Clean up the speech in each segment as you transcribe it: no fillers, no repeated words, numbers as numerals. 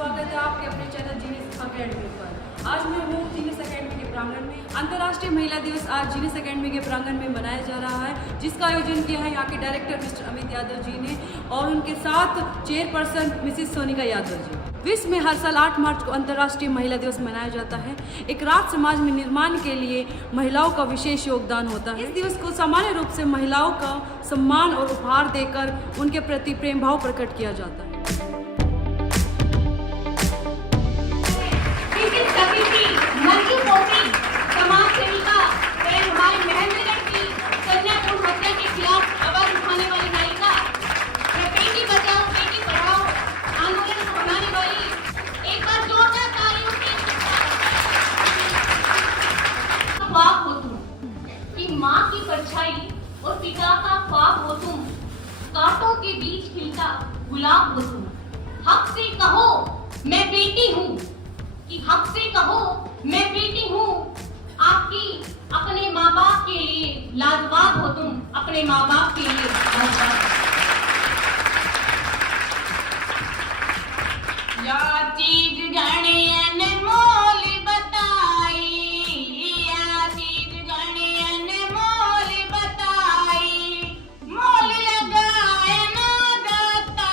स्वागत है आपके अपने चैनल जीनियस अकेडमी पर। आज मैं हूँ जीनियस अकेडमी के प्रांगण में। अंतर्राष्ट्रीय महिला दिवस आज जीनियस अकेडमी के प्रांगण में मनाया जा रहा है, जिसका आयोजन किया है यहाँ के डायरेक्टर मिस्टर अमित यादव जी ने और उनके साथ चेयरपर्सन मिसिज सोनिका यादव जी। विश्व में हर साल 8 मार्च को अंतर्राष्ट्रीय महिला दिवस मनाया जाता है। एक राष्ट्र समाज में निर्माण के लिए महिलाओं का विशेष योगदान होता है। इस दिवस को सामान्य रूप से महिलाओं का सम्मान और उपहार देकर उनके प्रति प्रेम भाव प्रकट किया जाता है। माँ की परछाई और पिता का ख्वाब हो तुम, कांटों के बीच खिलता गुलाब हो तुम। हक से कहो मैं बेटी हूँ, कि हक से कहो मैं बेटी हूँ। आपकी अपने माँ बाप के लिए लाजवाब हो तुम, अपने माँ बाप के लिए लाजवाब। या चीज जाने अनमोल बताई, या चीज जाने अनमोल बताई, मोल लगाया ना जाता,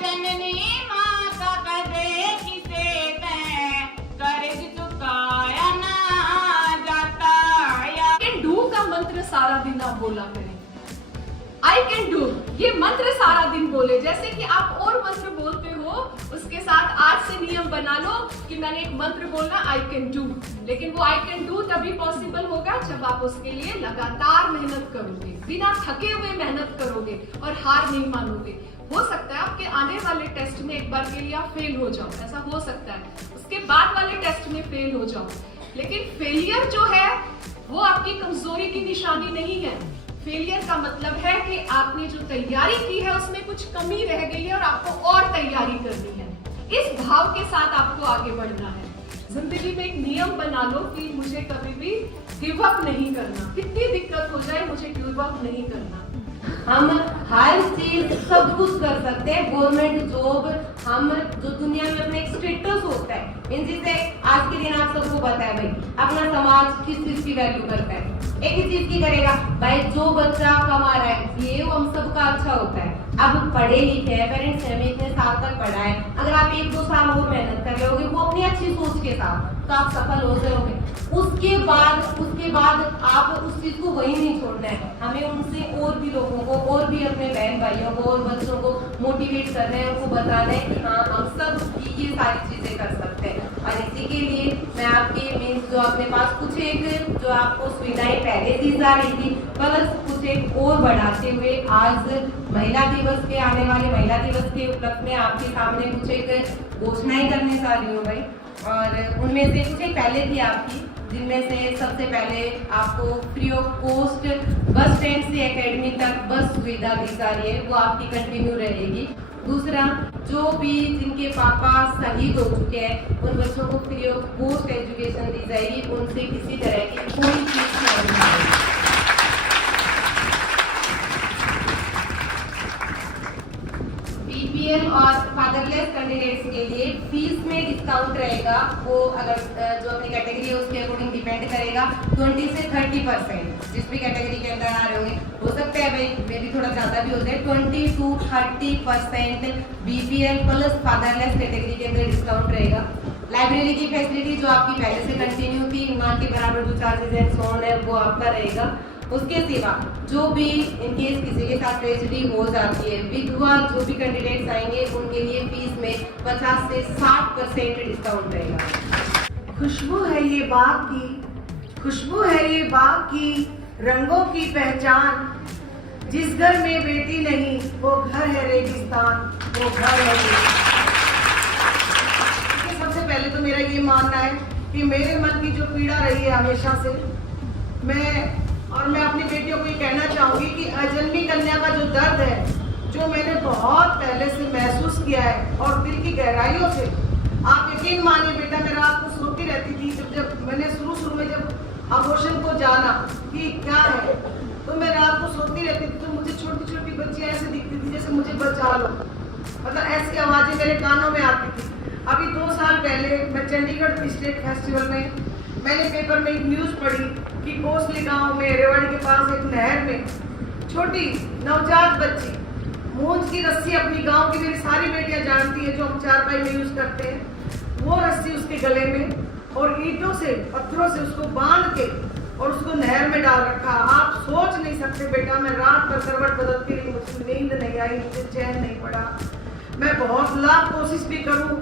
जननी माँ का कदे किसे तय, कर्ज चुकाया ना जाता। कैन डू का मंत्र सारा दिन आप बोला करें। आई कैन डू ये मंत्र सारा दिन बोले। जैसे कि आप और मंत्र बोलते हो, उसके साथ आज से नियम बना लो कि मैंने एक मंत्र बोलना आई कैन डू। लेकिन वो आई कैन डू तभी पॉसिबल होगा जब आप उसके लिए लगातार मेहनत करोगे, बिना थके हुए मेहनत करोगे और हार नहीं मानोगे। हो सकता है आपके आने वाले टेस्ट में एक बार के लिए आप फेल हो जाओ, ऐसा हो सकता है। उसके बाद वाले टेस्ट में फेल हो जाओ, लेकिन फेलियर जो है वो आपकी कमजोरी की निशानी नहीं है। फेलियर का मतलब है कि आपने जो तैयारी की है उसमें कुछ कमी रह गई है और आपको और तैयारी करनी है। इस भाव के साथ आपको आगे बढ़ना है। जिंदगी में एक नियम बना लो कि मुझे कभी भी गिव अप नहीं करना, कितनी दिक्कत हो जाए मुझे गिव अप नहीं करना। हम हर चीज सब कुछ कर सकते हैं। गवर्नमेंट जॉब, हम जो दुनिया में अपना एक स्टेटस होता है, इन जिसे आज के दिन आप सबको पता है भाई अपना समाज किस चीज की वैल्यू करता है, एक ही चीज की करेगा भाई, जो बच्चा कमा रहा है ये हम सबका अच्छा होता है। अब पढ़े लिखे हैं, पेरेंट्स ने हमें इतने साल तक पढ़ा है, अगर आप 1-2 साल और मेहनत कर लोगे वो अपनी अच्छी सोच के साथ, तो आप सफल हो जाओगे। उसके बाद आप उस चीज को वही नहीं छोड़ना है। हमें उनसे और भी लोगों को, और भी अपने बहन भाइयों को और बच्चों को मोटिवेट करना है, उनको बताना है कि हाँ हम सब ये सारी चीजें कर सकते हैं। और इसी के लिए मैं आपके मीन्स जो अपने पास कुछ एक जो आपको सुविधाएं पहले दी जा रही थी प्लस कुछ एक और बढ़ाते हुए आज महिला दिवस के आने वाले महिला दिवस के उपलक्ष्य में आपके सामने कुछ एक घोषणाएं करने जा रही हूँ भाई। और उनमें से कुछ एक पहले थी आपकी, जिनमें से सबसे पहले आपको free of cost bus stand से एकेडमी तक बस सुविधा दी जा रही है, वो आपकी कंटिन्यू रहेगी। दूसरा, जो भी जिनके पापा शहीद हो चुके हैं उन बच्चों को फ्री ऑफ कॉस्ट एजुकेशन दी जाएगी, उनसे किसी तरह की कोई फीस नहीं होगी। बीपीएल और फादरलेस कैंडिडेट्स के लिए फीस में डिस्काउंट रहेगा, वो अगर जो अपनी कैटेगरी है उसके अकॉर्डिंग डिपेंड करेगा 20 से 30%। जिस भी कैटेगरी के अंदर आ रहे होंगे, हो सकता है भाई मे भी थोड़ा ज़्यादा भी हो जाए, 20 to 30% BPL plus fatherless category के अंदर डिस्काउंट रहेगा। लाइब्रेरी की फैसिलिटी जो आपकी पहले से कंटिन्यू थी, वहाँ के बराबर जो चार्जेस एंड सो ऑन है वो आपका रहेगा। उसके सिवा जो भी इनकेस किसी के साथ ट्रेजेडी हो जाती है, विधवा जो भी कैंडिडेट्स आएंगे उनके लिए फीस में 50 से 60% डिस्काउंट रहेगा। खुशबू है ये बाग की, खुशबू है ये बाग की, रंगों की पहचान। जिस घर में बेटी नहीं वो घर है रेगिस्तान, वो घर है रेगिस्तान। सबसे पहले तो मेरा ये मानना है कि मेरे मन की जो पीड़ा रही है हमेशा से, मैं अपनी बेटियों को ये कहना चाहूँगी कि अजन्मी कन्या का जो दर्द है, जो मैंने बहुत पहले से महसूस किया है और दिल की गहराइयों से, आप यकीन मानिए बेटा, मैं रात को सोती रहती थी। जब मैंने शुरू में जब अबॉर्शन को जाना कि क्या है, तो मैं रात को सोती रहती थी, तो मुझे छोटी छोटी बच्चियाँ ऐसे दिखती थी जैसे मुझे बचा लो। मतलब ऐसी आवाजें मेरे कानों में आती थी। अभी 2 साल पहले मैं चंडीगढ़ स्टेट फेस्टिवल में मैंने पेपर में एक न्यूज़ पढ़ी कि कोसली गांव में रेवाड़ी के पास एक नहर में छोटी नवजात बच्ची मूंज की रस्सी अपनी गांव की, मेरी सारी बेटियां जानती हैं जो हम चारपाई में यूज करते हैं, वो रस्सी उसके गले में और ईंटों से पत्थरों से उसको बांध के और उसको नहर में डाल रखा। आप सोच नहीं सकते बेटा, मैं रात भर करवट बदलती रही, मुझे नींद नहीं आई, मुझे चैन नहीं पड़ा। मैं बहुत लाख कोशिश भी करूं,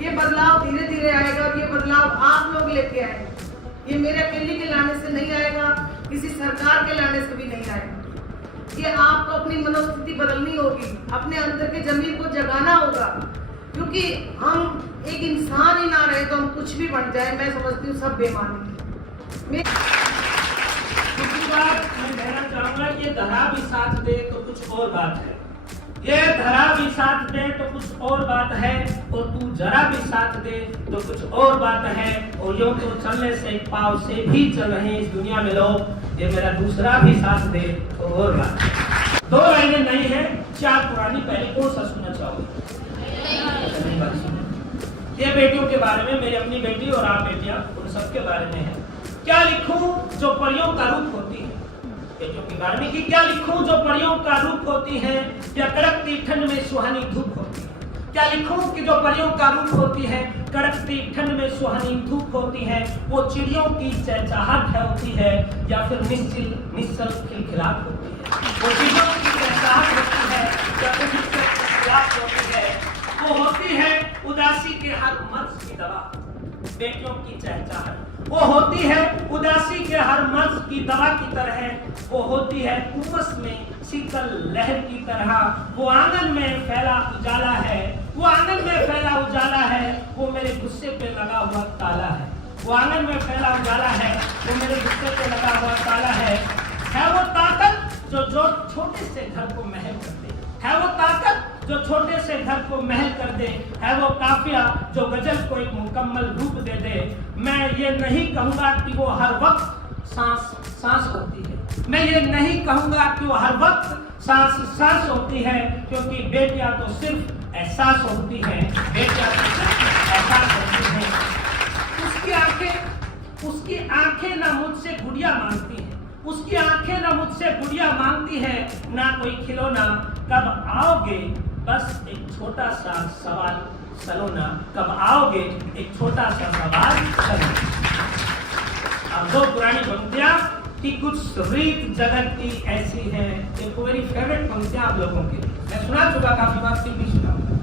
ये बदलाव धीरे धीरे आएगा और ये बदलाव आप लोग लेके आए। ये मेरे अकेले के लाने से नहीं आएगा, किसी सरकार के लाने से भी नहीं आएगा। ये आपको अपनी मनोस्थिति बदलनी होगी, अपने अंदर के जमीन को जगाना होगा, क्योंकि हम एक इंसान ही ना रहे तो हम कुछ भी बन जाए। मैं समझती हूँ सब बेमानी है। दूसरी बात मैं कहना चाहूंगा कि ये धरा भी साथ दे तो कुछ और बात है, ये धरा भी साथ दे तो कुछ और बात है, और तू जरा भी साथ दे तो कुछ और बात है। और यूं तो चलने से पाँव से भी चल रहे हैं इस दुनिया में लोग, ये मेरा दूसरा भी साथ दे तो और बात है। 2 लाइनें नई है, 4 पुरानी। पहले कौन सा सुनना चाहोगे? ये बेटियों के बारे में, मेरी अपनी बेटी और आप बेटियां, उन सब के बारे में है। क्या लिखूं जो परियों का रूप होती है, बेटियों के बारे में कि क्या लिखूं जो परियों का रूप होती है, या कड़कती ठंड में सुहानी धूप होती है। क्या लिखूं कि जो परियों का रूप होती है, कड़कती ठंड में सुहानी धूप होती है, वो चिड़ियों की चहचहाट होती है, या फिर निश्चल खिलखिलाहट होती है। वो चिड़ियों की चहचहाट होती है या फिर निश्चल खिलखिलाहट होती है। वो होती है उदासी के हर मर्ज की दवा, बेटियों की चहचहाट। वो होती है उदासी के हर मर्ज की दवा की तरह, वो होती है उमस में शीतल लहर की तरह। वो आंगन में फैला उजाला है, वो आंगन में फैला उजाला है, वो मेरे गुस्से पे लगा हुआ ताला है। वो आंगन में फैला उजाला है, वो मेरे गुस्से पे लगा हुआ ताला है वो ताकत जो छोटे से घर को महल कर दे, है वो ताकत जो छोटे से घर को महल कर दे, है वो काफिया जो गजल को एक मुकम्मल रूप दे दे। मैं ये नहीं कहूंगा कि वो हर वक्त सांस होती है, मैं ये नहीं कहूंगा कि वो हर वक्त सांस होती है, क्योंकि बेटियां तो सिर्फ एहसास होती हैं, बेटियां तो सिर्फ एहसास होती हैं। उसकी आंखें ना मुझसे गुड़िया मांगती हैं, उसकी आंखें ना मुझसे गुड़िया मांगती है, ना कोई खिलौना। कब आओगे बस एक छोटा सा सवाल सलोना, कब आओगे एक छोटा सा सवाल सलोना। अब 2 पुरानी पंक्तियां कि कुछ रीत जगत की ऐसी है, एक मेरी फेवरेट पंक्तियां आप लोगों के लिए, मैं सुना चुका काफी बार, फिर भी सुनाऊंगा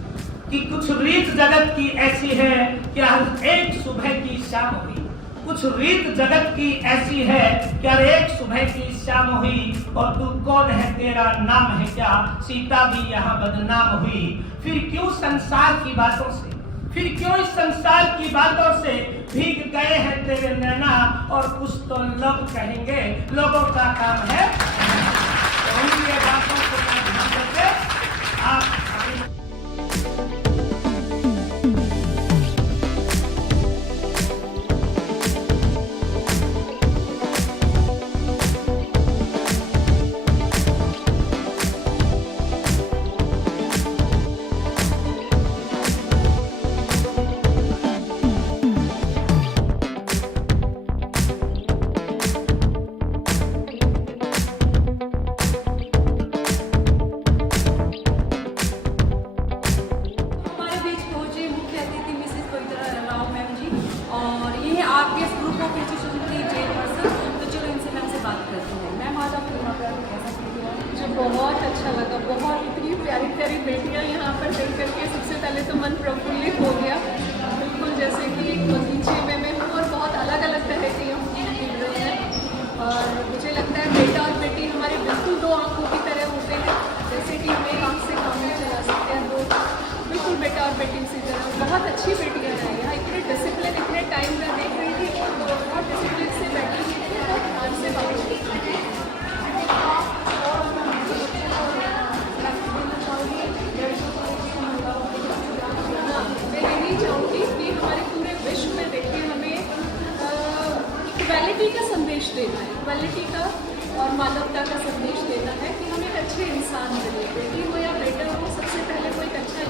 कि कुछ रीत जगत की ऐसी है कि हर एक सुबह की शाम हुई। कुछ रीत जगत की ऐसी है कि हर एक सुबह की शाम हुई, और तू कौन है, तेरा नाम है क्या, सीता भी यहाँ बदनाम हुई। फिर क्यों संसार की बातों से, फिर क्यों इस संसार की बातों से भीग गए हैं तेरे नैना, और कुछ तो लोग कहेंगे, लोगों का काम है तो उनकी बातों को ध्यान करके आप बहुत अच्छा लगा, बहुत इतनी प्यारी प्यारी बेटियां यहाँ पर देख करके सबसे पहले तो मन प्रफुल्लित हो गया, बिल्कुल जैसे कि एक बगीचे में मैं हूँ और बहुत अलग अलग तरह के यहाँ खिल रही हैं। और मुझे लगता है बेटा और बेटी हमारे बिल्कुल 2 आँखों की तरह होते हैं, जैसे कि हम एक आँख से काम नहीं चला सकते हैं, 2 बिल्कुल बेटा और बेटी उसी तरह। बहुत अच्छी बेटियाँ हैं यहाँ, इतने डिसिप्लिन, इतने टाइम में देख रही थी और बहुत डिसिप्लिन से बैठी हुई थी, बहुत ध्यान से बात होती थी। चाहूँगी कि हमारे पूरे विश्व में देखिए हमें इक्वालिटी का संदेश देना है, इक्वालिटी का और मानवता का संदेश देना है कि हम एक अच्छे इंसान बने, बेटी हो या बेटा हो, सबसे पहले वो एक अच्छा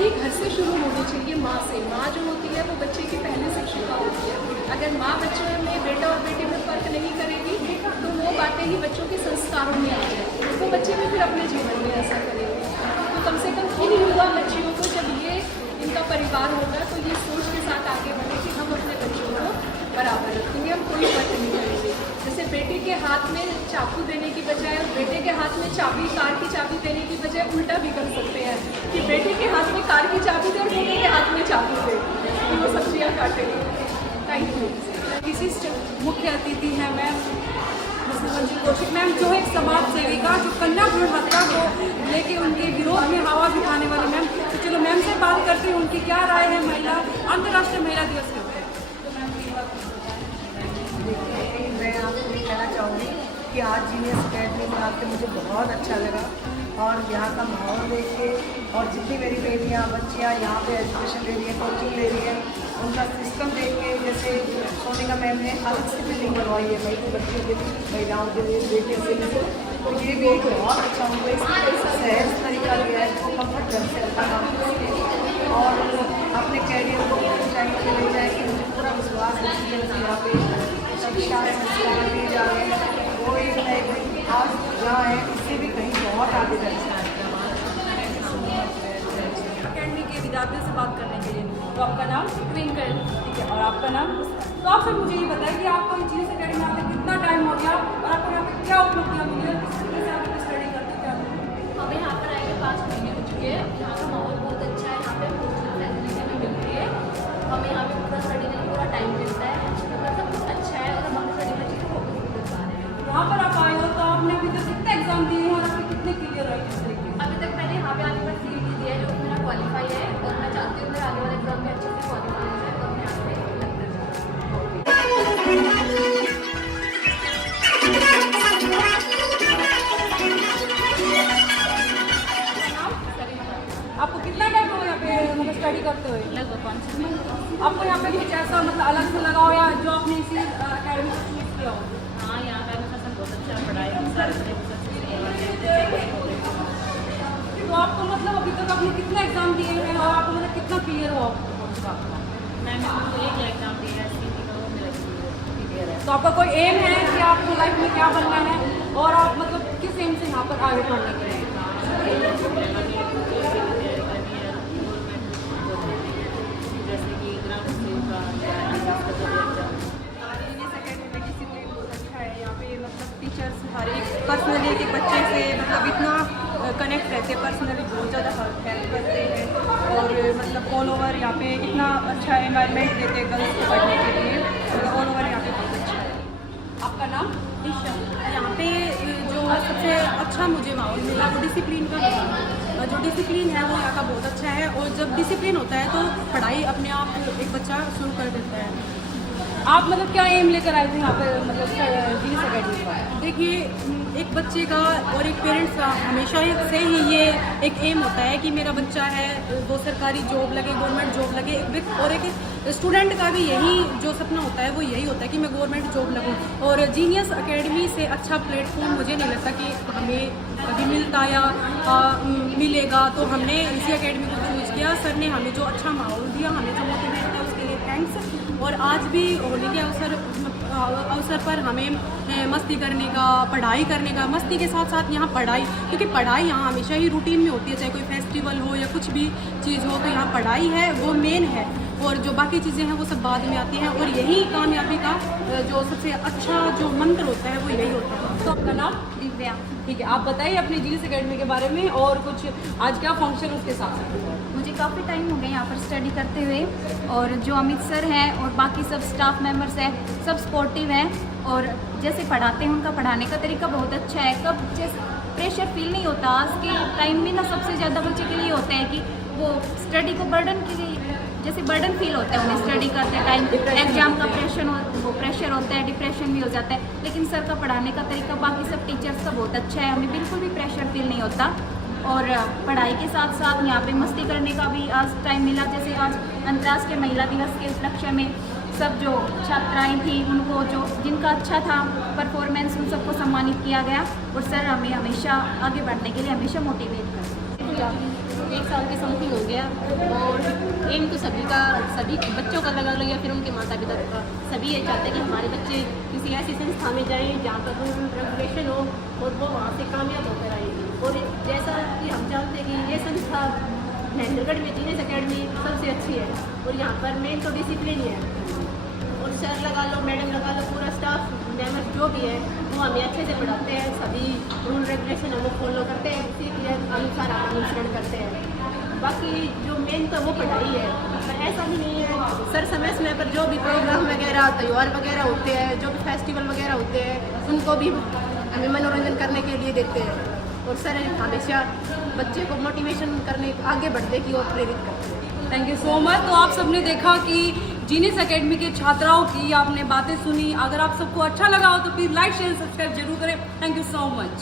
पढ़ाई घर से शुरू होनी चाहिए, माँ से। माँ जो होती है वो बच्चे की पहली शिक्षिका होती है। अगर माँ बच्चों में बेटा और बेटी में फ़र्क नहीं करेगी तो वो बातें ही बच्चों के संस्कारों में आ जाएगी, वो बच्चे भी फिर अपने जीवन में ऐसा करेंगे। तो कम से कम इन युवा बच्चियों को जब ये इनका परिवार होगा तो ये सोच के साथ आगे बढ़े कि हम अपने बच्चों को बराबर रखेंगे, हम कोई फर्क नहीं करेंगे। जैसे बेटी के हाथ में चाकू देने की बजाय और बेटे के हाथ में चाबी, कार की चाबी देने की बजाय उल्टा भी कर सकते हैं कि बेटे के हाथ में कार की चाबी दे और बेटे के हाथ में चाकू दे कि वो सब्जियाँ काटेंगे। Thank you. विशिष्ट मुख्य अतिथि हैं मैम मंजू कौशिक मैम, जो एक समाज सेविका, जो कन्या भ्रूण हत्या को लेके उनके विरोध में आवाज़ उठाने वाले मैम। तो चलो मैम से बात करते हैं, उनकी क्या राय है महिला अंतर्राष्ट्रीय महिला दिवस के ऊपर। तो मैम की बात देखिए, मैं आपको ये कहना चाहूँगी कि आज जीनियस अकेडमी में आकर मुझे बहुत अच्छा लगा और यहाँ का माहौल देख के और जितनी मेरी बेटियाँ बच्चियाँ यहाँ पे एजुकेशन ले रही हैं, कोचिंग ले रही हैं, उनका सिस्टम देख के, जैसे सोनिका मैम ने अलग से बिल्डिंग बनवाई है बच्चियों के लिए, महिलाओं के लिए, बेटियों के लिए, तो ये भी एक बहुत अच्छा उनको एक सहज तरीका दिया है वो कम्फर्ट घर से अपना काम करें और अपने कैरियर को ऊंचाई पे ले जाएगी। मुझे पूरा विश्वास है कि यहाँ पे शिक्षा संस्कार दिए जा रहे हैं, वो एक है आज जहाँ है इससे भी कहीं बहुत आगे जा सकता है। अकेडमी के विद्यार्थियों से बात करने के लिए। तो आपका नाम? ट्विंकल। ठीक है, और आपका नाम? तो आप फिर मुझे ये बताएं कि आपको जीनियस अकेडमी में आकर कितना टाइम हो गया और आपको यहाँ पे क्या उपलब्धियाँ मिली है, किस तरीके से आप स्टडी करते क्या? हमें यहाँ पर आए 5 महीने हो चुके हैं। यहाँ का माहौल बहुत अच्छा है, यहाँ पे फैसिलिटी भी मिलती है, हमें यहाँ पे पूरा स्टडी में पूरा टाइम मिलता है, मतलब सब कुछ अच्छा है और हम अपनी स्टडी में अच्छे से फोकस कर पा रहे हैं। यहाँ पर आप आए हो तो आपने अभी तक कितने एग्जाम दिए हैं और आपके कितने क्लियर हुए किस तरीके से? अभी तक मैंने यहाँ पे आने पर CET दिया है जो कि मेरा क्वालिफाई है और मैं चाहती हूँ मेरे आगे वाले एग्जाम में अच्छे से क्वालिफाई हो जाए और मैं यहाँ पे लगता आपको कितना टाइम हो यहाँ पे मतलब स्टडी करते हुए? लगभग 5 महीने। आपको यहाँ पे कुछ ऐसा मतलब अलग से लगा हो या जो आपने इसी अकेडमी से चूज किया हो? हाँ, यहाँ का एजुकेशन बहुत अच्छा है, पढ़ाई सारे तो आपको मतलब अभी तक आपने कितने एग्जाम दिए हैं और आपको मतलब कितना क्लियर हुआ आपका? मैंने एक एग्जाम दिया है CET का, वो मेरा क्लियर है। तो आपका कोई एम है कि आपको लाइफ में क्या बनना है और आप मतलब किस एम से यहाँ पर आगे पढ़ने के लिए? जैसे कि ग्राम सेवक जीनियस अकेडमी में डिसिप्लिन बहुत अच्छा है। यहाँ पे मतलब टीचर्स हर एक पर्सनली एक बच्चे से मतलब इतना कनेक्ट रहते हैं, पर्सनली बहुत ज़्यादा हेल्प करते हैं और मतलब ऑल ओवर यहाँ पे इतना अच्छा एनवायरनमेंट देते हैं गर्ल्स को पढ़ने के लिए, मतलब ऑल ओवर यहाँ पे बहुत अच्छा है। आपका नाम? दिशा। यहाँ पे जो सबसे अच्छा मुझे माहौल मिला वो डिसिप्लिन का मिला। जो डिसिप्लिन है वो यहाँ का बहुत अच्छा है और जब डिसिप्लिन होता है तो पढ़ाई अपने आप एक बच्चा शुरू कर देता है। आप मतलब क्या एम लेकर आए थे यहाँ पे मतलब जीनियस अकेडमी का? देखिए, एक बच्चे का और एक पेरेंट्स का हमेशा से ही ये एक एम होता है कि मेरा बच्चा है वो सरकारी जॉब लगे, गवर्नमेंट जॉब लगे, और एक स्टूडेंट का भी यही जो सपना होता है वो यही होता है कि मैं गवर्नमेंट जॉब लगूँ। और जीनियस अकेडमी से अच्छा प्लेटफॉर्म मुझे नहीं लगता कि हमें कभी मिलता या मिलेगा, तो हमने इसी अकेडमी को चूज़ किया। सर ने हमें जो अच्छा माहौल दिया, हमें जो मोटिवेट किया उसके लिए थैंक्स। और आज भी होली के अवसर पर हमें मस्ती करने का, पढ़ाई करने का, मस्ती के साथ साथ यहाँ पढ़ाई, क्योंकि पढ़ाई यहाँ हमेशा ही रूटीन में होती है, चाहे कोई फेस्टिवल हो या कुछ भी चीज़ हो, तो यहाँ पढ़ाई है वो मेन है और जो बाकी चीज़ें हैं वो सब बाद में आती हैं। और यही कामयाबी का जो सबसे अच्छा जो मंत्र होता है वो यही होता है। तो आपका नाम? दिव्या। ठीक है, आप बताइए अपनी जीनियस अकेडमी के बारे में और कुछ आज क्या फंक्शन उसके साथ? मुझे काफ़ी टाइम हो गया यहाँ पर स्टडी करते हुए और जो अमित सर हैं और बाकी सब स्टाफ मेंबर्स हैं सब सपोर्टिव हैं और जैसे पढ़ाते हैं उनका पढ़ाने का तरीका बहुत अच्छा है। कब जैसे प्रेशर फील नहीं होता। आज के टाइम में ना सबसे ज़्यादा बच्चे के लिए होता है कि वो स्टडी को बर्डन के लिए जैसे बर्डन फील होता है उन्हें स्टडी करते टाइम, एग्जाम का प्रेशर होता है, डिप्रेशन भी हो जाता है। लेकिन सर का पढ़ाने का तरीका बाकी सब टीचर्स का बहुत अच्छा है, हमें बिल्कुल भी प्रेशर फील नहीं होता। और पढ़ाई के साथ साथ यहाँ पे मस्ती करने का भी आज टाइम मिला। जैसे आज अंतर्राष्ट्रीय महिला दिवस के उपलक्ष्य में सब जो छात्राएं थी उनको जो जिनका अच्छा था परफॉर्मेंस उन सबको सम्मानित किया गया और सर हमें हमेशा आगे बढ़ने के लिए हमेशा मोटिवेट करते हैं। 1 साल के समथिंग हो गया और एम तो सभी बच्चों का लगा या फिर उनके माता पिता का, सभी ये चाहते हैं कि हमारे बच्चे किसी ऐसी संस्था में जाएँ जहाँ पर रूल रेगुलेशन हो और वो वहाँ से कामयाब होकर आएंगे। और जैसा कि हम जानते हैं कि ये संस्था महेंद्रगढ़ में जीनियस अकेडमी सबसे अच्छी है और यहाँ पर मेन तो डिसिप्लिन ही है और सर लगा लो, मैडम लगा लो, पूरा स्टाफ मेम्बर्स जो भी है वो हमें अच्छे से पढ़ाते हैं, सभी रूल रेगुलेशन हम फॉलो करते हैं, इसी के अनुसार अनुसरण करते हैं। बाकी जो मेन तो वो पढ़ाई है, ऐसा भी नहीं है सर समय समय पर जो भी प्रोग्राम वगैरह त्यौहार वगैरह होते हैं, जो भी फेस्टिवल वगैरह होते हैं उनको भी हमें मनोरंजन करने के लिए देते हैं और सर हमेशा बच्चे को मोटिवेशन करने आगे बढ़ने की ओर प्रेरित करते हैं। Thank you so much. तो आप सबने देखा कि जीनियस एकेडमी के छात्राओं की आपने बातें सुनी। अगर आप सबको अच्छा लगा हो तो प्लीज लाइक शेयर सब्सक्राइब जरूर करें। Thank you so much.